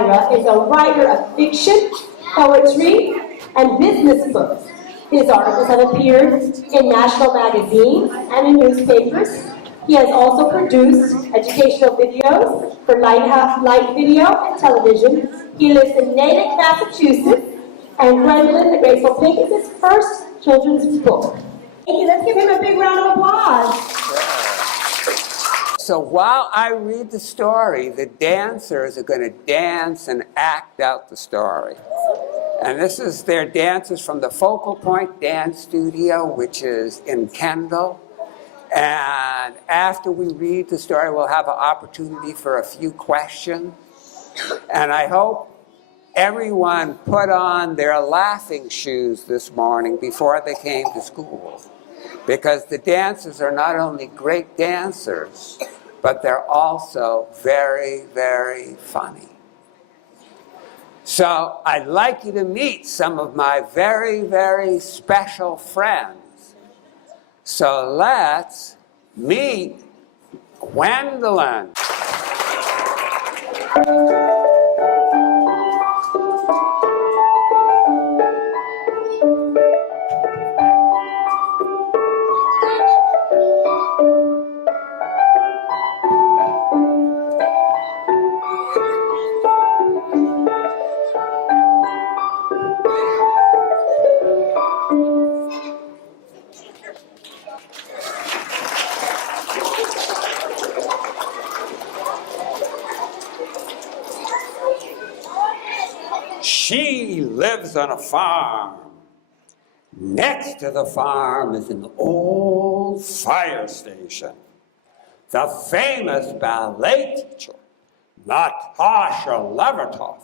Ira is a writer of fiction, poetry, and business books. His articles have appeared in national magazines and in newspapers. He has also produced educational videos for light video and television. He lives in Natick, Massachusetts, and Gwendolyn, the Graceful Pink is his first children's book. Thank you. Let's give him a big round of applause. So while I read the story, the dancers are going to dance and act out the story. And this is their dances from the Focal Point Dance Studio, which is in Kendall. And after we read the story, we'll have an opportunity for a few questions. And I hope everyone put on their laughing shoes this morning before they came to school. Because the dancers are not only great dancers, but they're also very, very funny. So I'd like you to meet some of my very, very special friends. So let's meet Gwendolyn. She lives on a farm. Next to the farm is an old fire station. The famous ballet teacher, Natasha Levertov,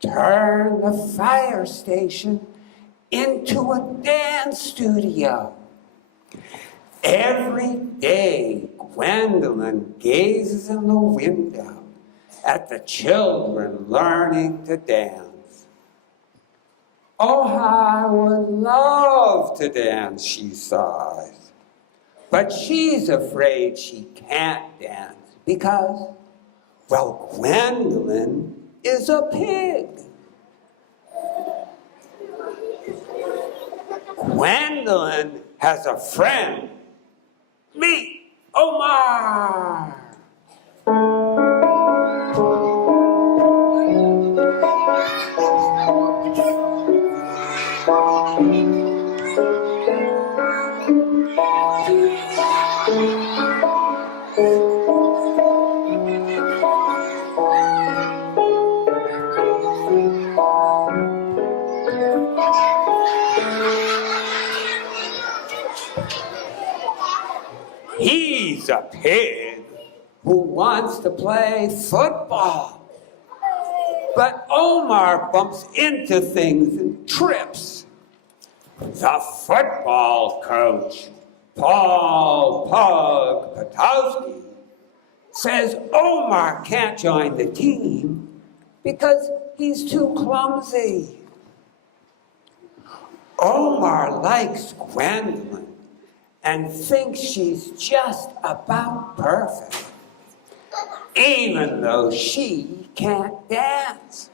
turned the fire station into a dance studio. Every day, Gwendolyn gazes in the window at the children learning to dance. Oh, I would love to dance, she sighs. But she's afraid she can't dance because, well, Gwendolyn is a pig. Gwendolyn has a friend. Meet Omar. He's a pig who wants to play football. But Omar bumps into things and trips. The football coach, Paul Pug Patowski, says Omar can't join the team because he's too clumsy. Omar likes Gwendolyn and thinks she's just about perfect, even though she can't dance.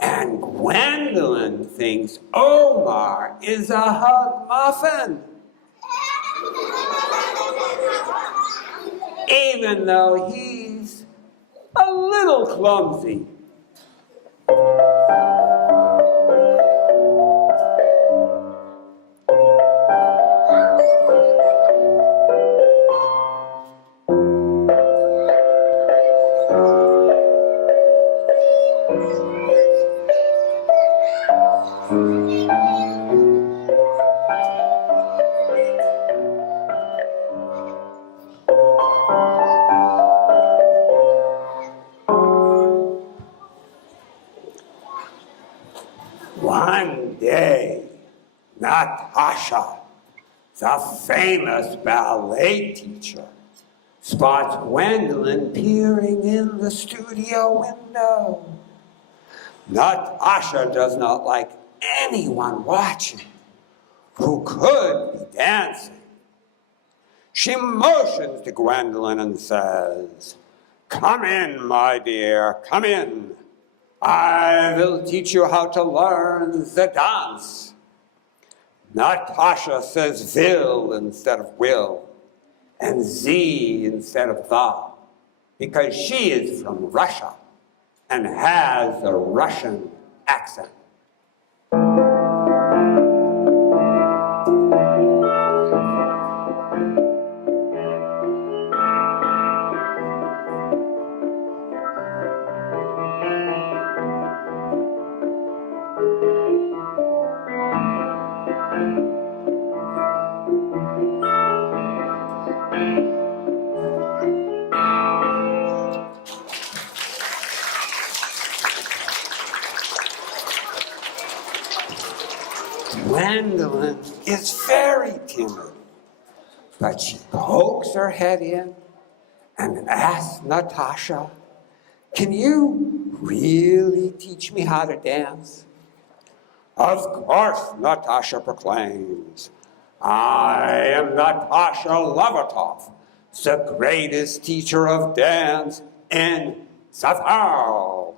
And Gwendolyn thinks Omar is a hug muffin, even though he's a little clumsy. One day, Natasha, the famous ballet teacher, spots Gwendolyn peering in the studio window. Natasha does not like anyone watching who could be dancing. She motions to Gwendolyn and says, Come in, my dear, come in. I will teach you how to learn the dance. Natasha says will instead of will, and Z instead of the, because she is from Russia and has a Russian accent. Gwendolyn is very timid, but she pokes her head in and asks Natasha, "Can you really teach me how to dance?" "Of course," Natasha proclaims. "I am Natasha Lovatov, the greatest teacher of dance in the world.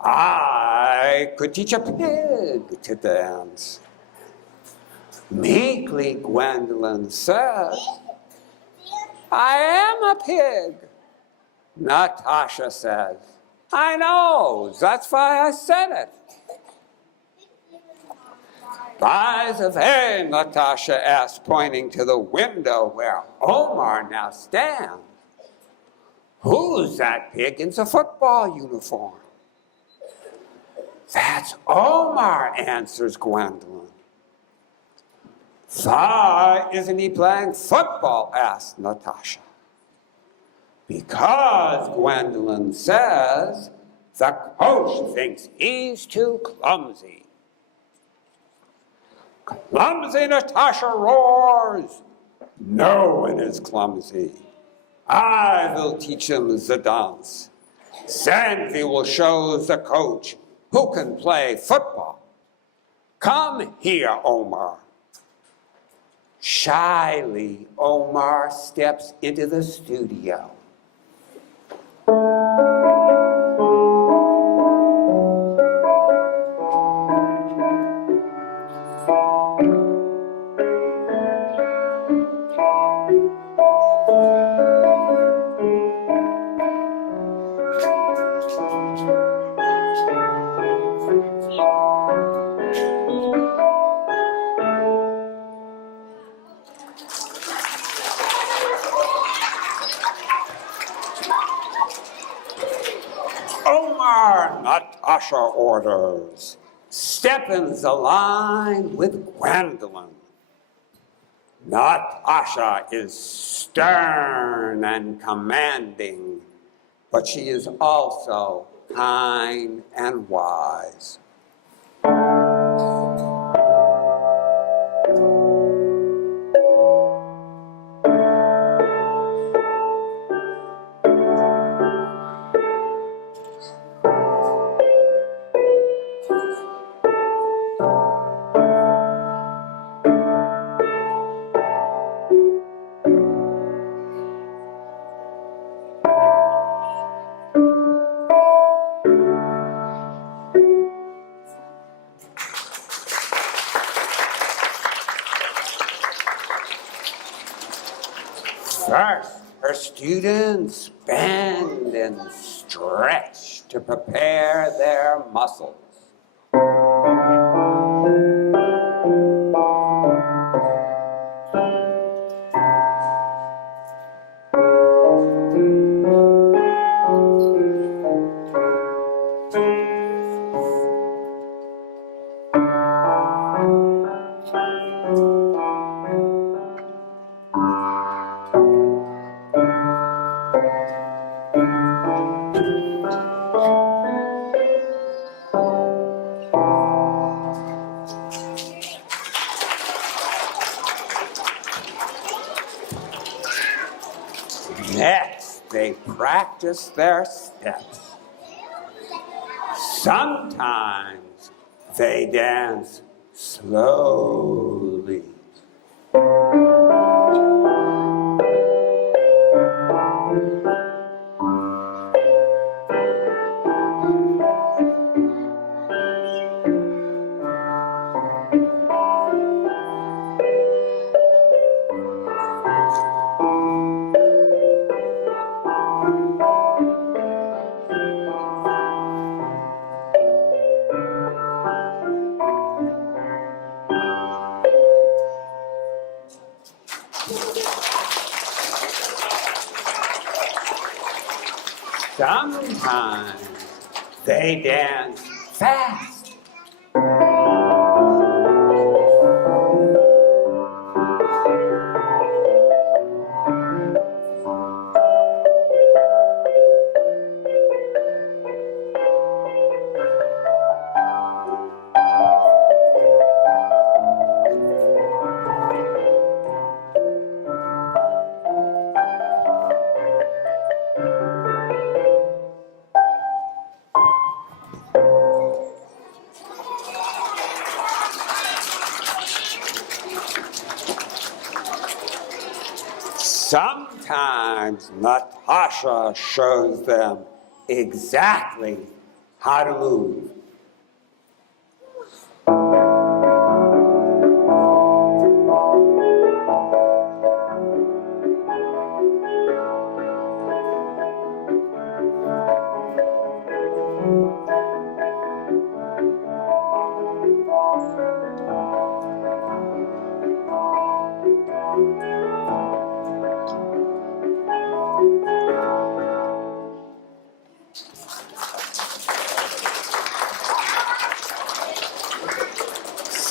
I could teach a pig to dance." Meekly, Gwendolyn says, "I am a pig." Natasha says, "I know, that's why I said it." "By the way," Natasha asks, pointing to the window where Omar now stands, "who's that pig in the football uniform?" "That's Omar," answers Gwendolyn. "Why isn't he playing football?" asks Natasha. "Because," Gwendolyn says, "the coach thinks he's too clumsy." "Clumsy!" Natasha roars. "No one is clumsy. I will teach him the dance. Then we will show the coach who can play football. Come here, Omar." Shyly, Omar steps into the studio. "Omar," Natasha orders, "step in the line with Gwendolyn." Natasha is stern and commanding, but she is also kind and wise. First, her students bend and stretch to prepare their muscles. Next, they practice their steps. Sometimes they dance slowly. Sometimes they dance fast. Sometimes Natasha shows them exactly how to move.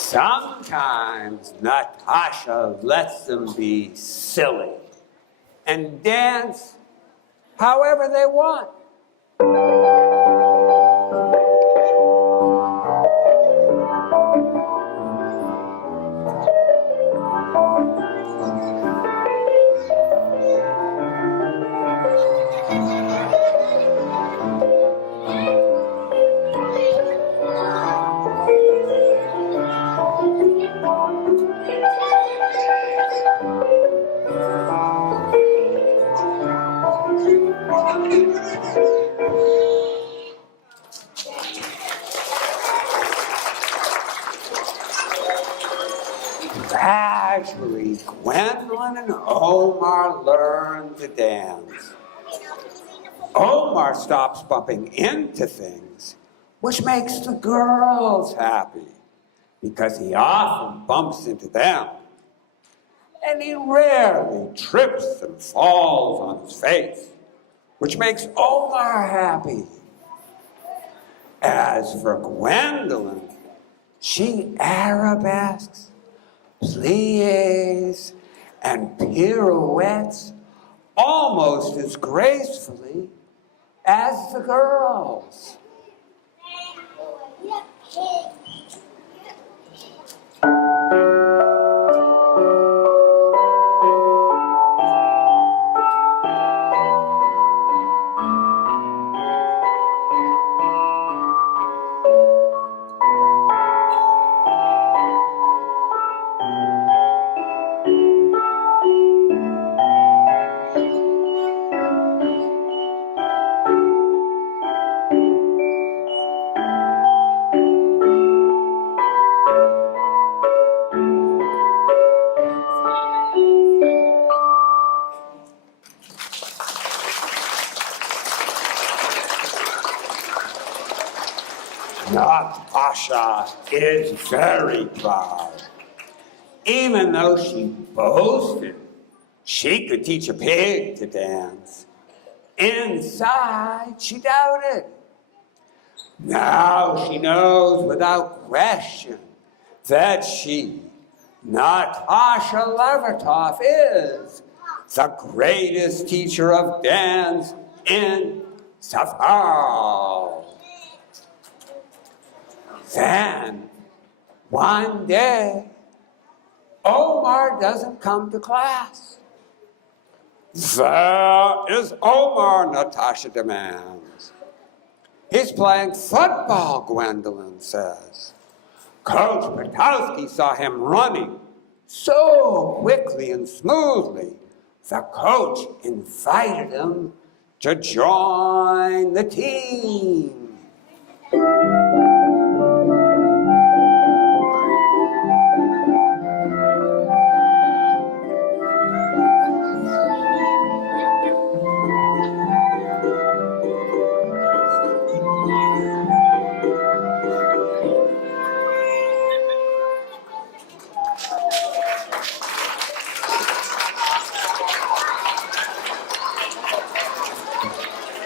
Sometimes Natasha lets them be silly and dance however they want. Gradually, Gwendolyn and Omar learn to dance. Omar stops bumping into things, which makes the girls happy, because he often bumps into them. And he rarely trips and falls on his face, which makes Omar happy. As for Gwendolyn, she arabesques, plies, and pirouettes almost as gracefully as the girls. Natasha is very proud. Even though she boasted she could teach a pig to dance, inside she doubted. Now she knows without question that she, Natasha Levertov, is the greatest teacher of dance in Safar. Then, one day, Omar doesn't come to class. There is Omar, Natasha demands. He's playing football, Gwendolyn says. Coach Patowski saw him running so quickly and smoothly, the coach invited him to join the team.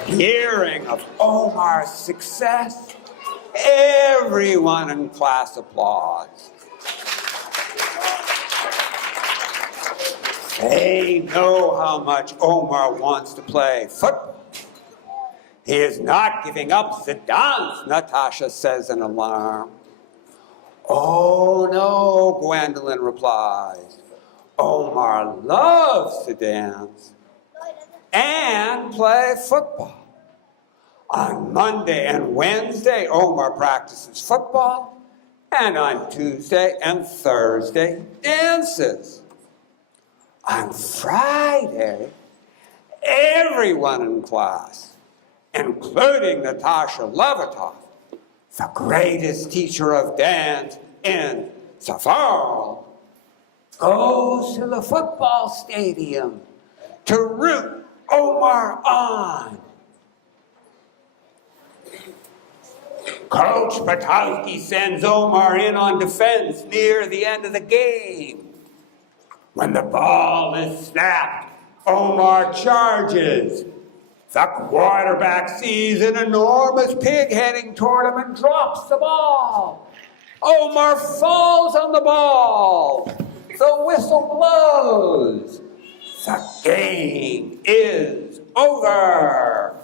Years of Omar's success, everyone in class applauds. They know how much Omar wants to play football. He is not giving up the dance, Natasha says in alarm. Oh no, Gwendolyn replies. Omar loves to dance and play football. On Monday and Wednesday, Omar practices football, and on Tuesday and Thursday, dances. On Friday, everyone in class, including Natasha Levertov, the greatest teacher of dance in Safar, goes to the football stadium to root Omar on. Coach Patowski sends Omar in on defense near the end of the game. When the ball is snapped, Omar charges. The quarterback sees an enormous pig heading toward him and drops the ball. Omar falls on the ball. The whistle blows. The game is over.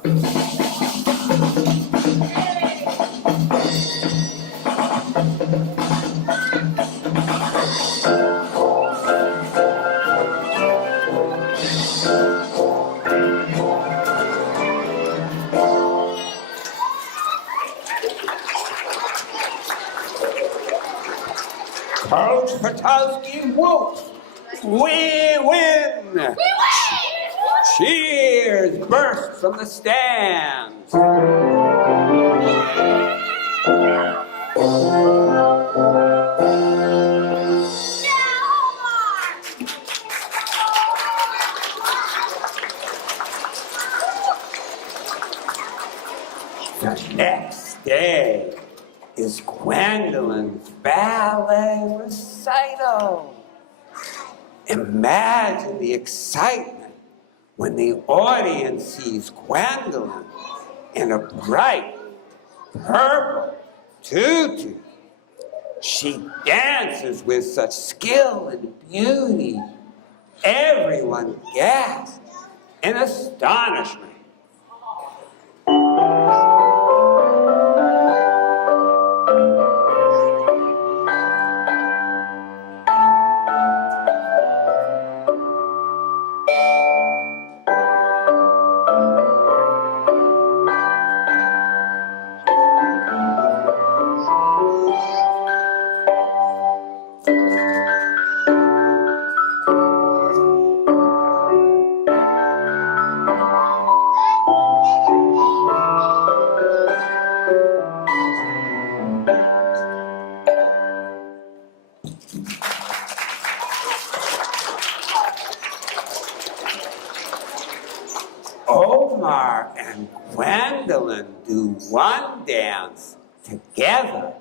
Coach Patowski whoops. We win! We win! Cheers burst from the stands. The next day is Gwendolyn's ballet recital. Imagine the excitement when the audience sees Gwendolyn in a bright purple tutu. She dances with such skill and beauty. Everyone gasps in astonishment. Omar and Gwendolyn do one dance together.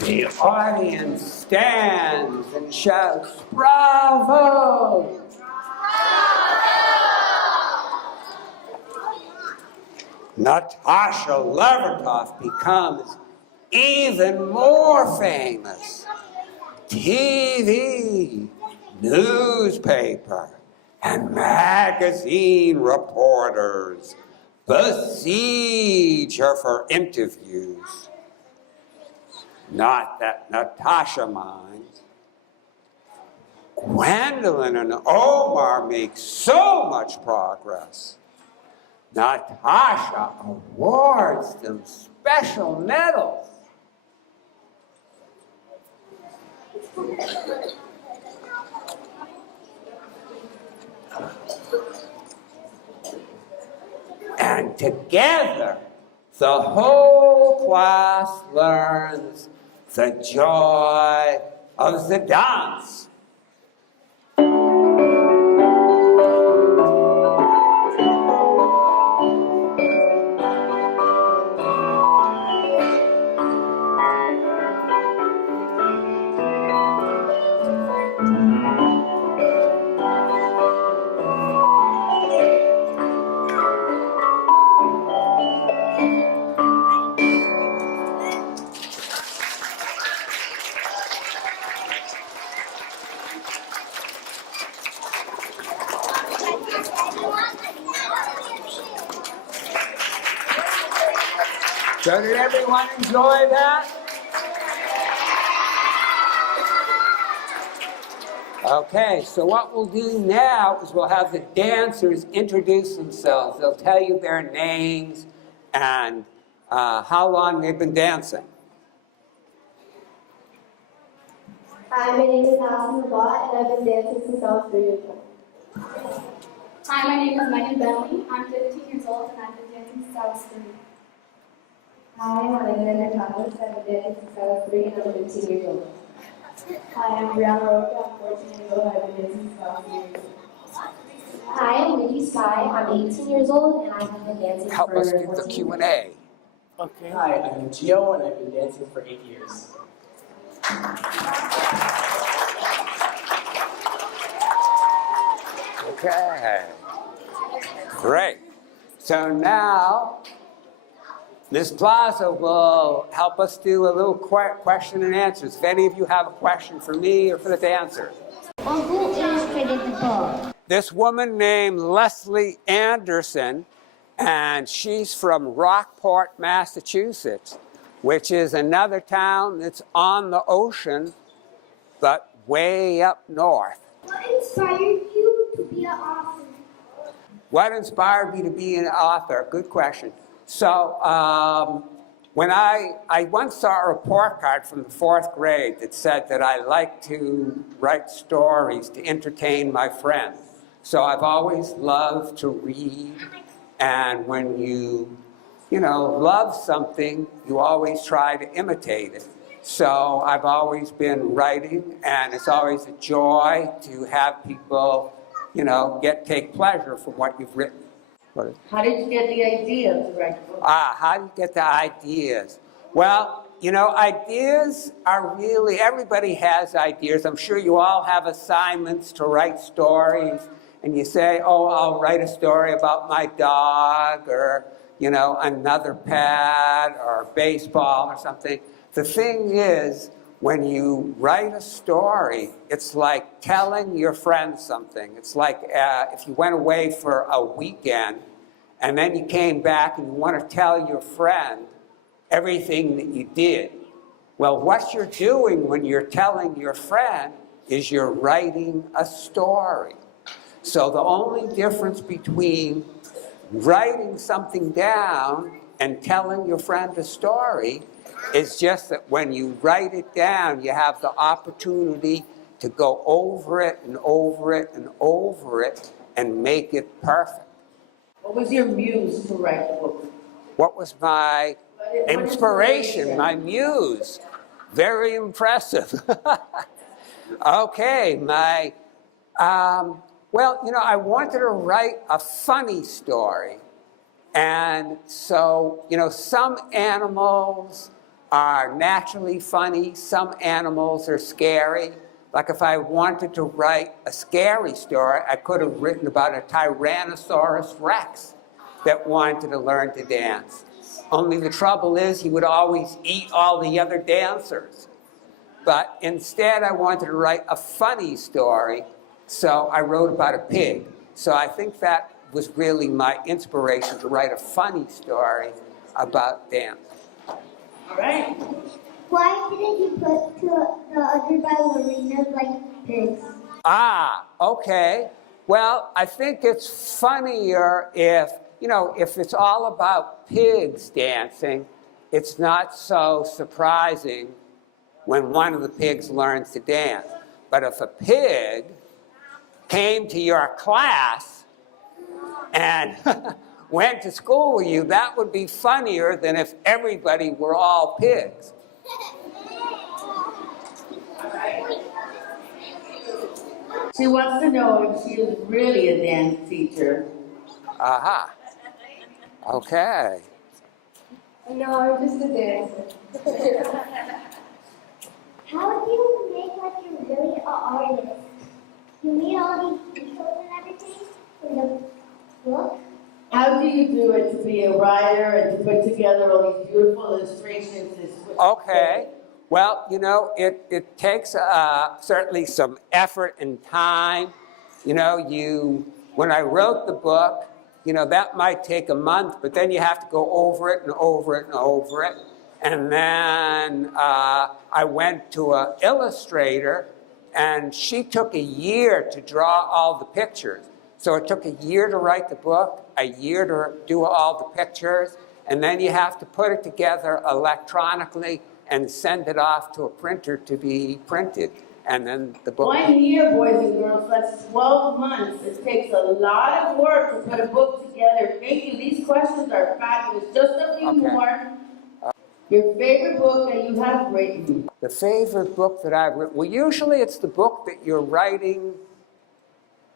The audience stands and shouts, "Bravo!" Natasha Levertov becomes even more famous. TV, newspaper, and magazine reporters besiege her for interviews. Not that Natasha minds. Gwendolyn and Omar make so much progress. Natasha awards them special medals. And together, the whole class learns the joy of the dance. So did everyone enjoy that? Okay, so what we'll do now is we'll have the dancers introduce themselves. They'll tell you their names and how long they've been dancing. Hi, my name is Allison Labat, and I've been dancing since I was 3 years old. Hi, my name is Gwendolyn. I'm 15 years old and I've been dancing since I was 3. Hi, my name is Thomas. I've been dancing since I was 3 and I'm 15 years old. Hi, I'm Brianna Roca. I'm 14 years old. I've been dancing since I was 3 years old. Hi, I'm Nikki Sky. I'm 18 years old and I've been dancing Help for us 14 do the years. Q&A. Okay. Hi, I'm Gio and I've been dancing for 8 years. Okay. Great. So now, Ms. Plaza will help us do a little question and answers. If any of you have a question for me or for the dancers. Well, who illustrated the book? This woman named Leslie Anderson, and she's from Rockport, Massachusetts, which is another town that's on the ocean, but way up north. What inspired you to be an author? What inspired me to be an author? Good question. So when I once saw a report card from the 4th grade that said that I like to write stories to entertain my friends. So I've always loved to read, and when you love something, you always try to imitate it. So I've always been writing, and it's always a joy to have people, take pleasure from what you've written. How did you get the idea to write the book? How do you get the ideas? Well, ideas are really, everybody has ideas. I'm sure you all have assignments to write stories, and you say, oh, I'll write a story about my dog, or, another pet, or baseball, or something. The thing is, when you write a story, it's like telling your friend something. It's like if you went away for a weekend, and then you came back and you want to tell your friend everything that you did. Well, what you're doing when you're telling your friend is you're writing a story. So the only difference between writing something down and telling your friend a story is just that when you write it down, you have the opportunity to go over it and over it and over it and make it perfect. What was your muse to write the book? What was my inspiration, my muse? Very impressive. Okay, I wanted to write a funny story. And so, some animals are naturally funny, some animals are scary. Like if I wanted to write a scary story, I could have written about a Tyrannosaurus Rex that wanted to learn to dance. Only the trouble is he would always eat all the other dancers. But instead I wanted to write a funny story, so I wrote about a pig. So I think that was really my inspiration to write a funny story about dance. All right. Why didn't you put the other ballerinas like pigs? Ah, okay. Well, I think it's funnier if, if it's all about pigs dancing, it's not so surprising when one of the pigs learns to dance. But if a pig came to your class and went to school with you, that would be funnier than if everybody were all pigs. She wants to know if she is really a dance teacher. Aha. Okay. No, I'm just a dancer. How do you make like you're really an artist? You made all these details and everything in the book? How do you do it to be a writer and to put together all these beautiful illustrations? Okay. Well, it takes certainly some effort and time. When I wrote the book, that might take a month, but then you have to go over it and over it and over it. And then I went to an illustrator, and she took a year to draw all the pictures. So it took a year to write the book, a year to do all the pictures, and then you have to put it together electronically and send it off to a printer to be printed. And then the book... 1 year, boys and girls, that's 12 months. It takes a lot of work to put a book together. Thank you. These questions are fabulous. Just a few more. Your favorite book that you have written? The favorite book that I've written? Well, usually it's the book that you're writing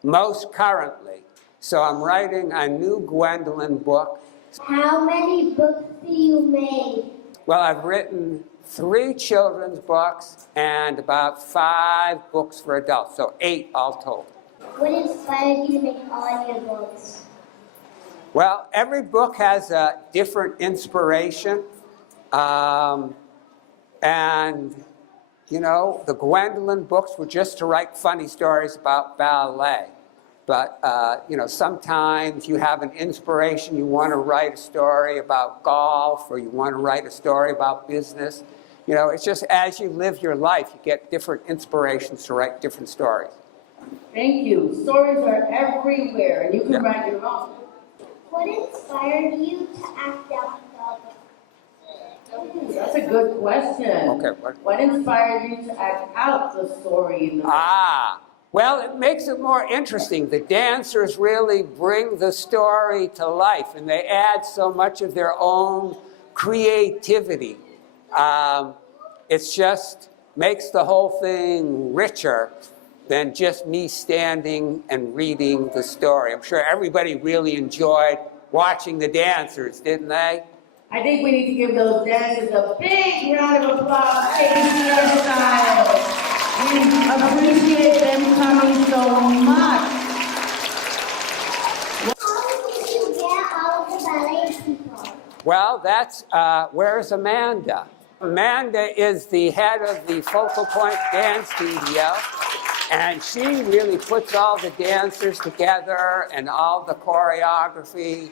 most currently. So I'm writing a new Gwendolyn book. How many books do you make? Well, I've written 3 children's books and about 5 books for adults, so 8 all told. What inspired you to make all your books? Well, every book has a different inspiration. The Gwendolyn books were just to write funny stories about ballet. But, sometimes you have an inspiration, you want to write a story about golf, or you want to write a story about business. It's just as you live your life, you get different inspirations to write different stories. Thank you. Stories are everywhere, and you can write your own. What inspired you to act out the That's a good question. Okay. What inspired you to act out the story in the book? Well, it makes it more interesting. The dancers really bring the story to life, and they add so much of their own creativity. It just makes the whole thing richer than just me standing and reading the story. I'm sure everybody really enjoyed watching the dancers, didn't they? I think we need to give those dancers a big round of applause, KBCS style. We appreciate them coming so much. How did you get all of the ballet people? Well, where's Amanda? Amanda is the head of the Focal Point Dance Studio, and she really puts all the dancers together and all the choreography,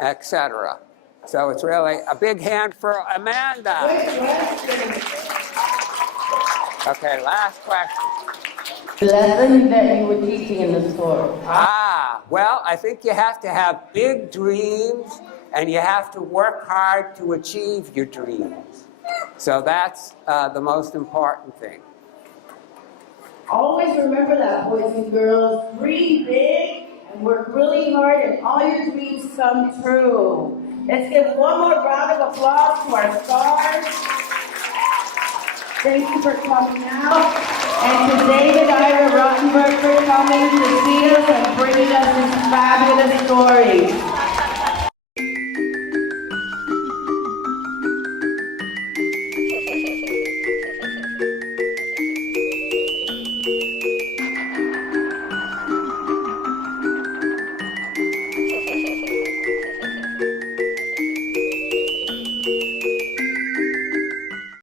etc. So it's really a big hand for Amanda. Okay, last question. The lesson that you were teaching in the story. Well, I think you have to have big dreams, and you have to work hard to achieve your dreams. So that's the most important thing. Always remember that, boys and girls. Dream big and work really hard, and all your dreams come true. Let's give one more round of applause to our stars. Thank you for coming out. And to David Ira Rottenberg for coming to see us and bringing us this fabulous story.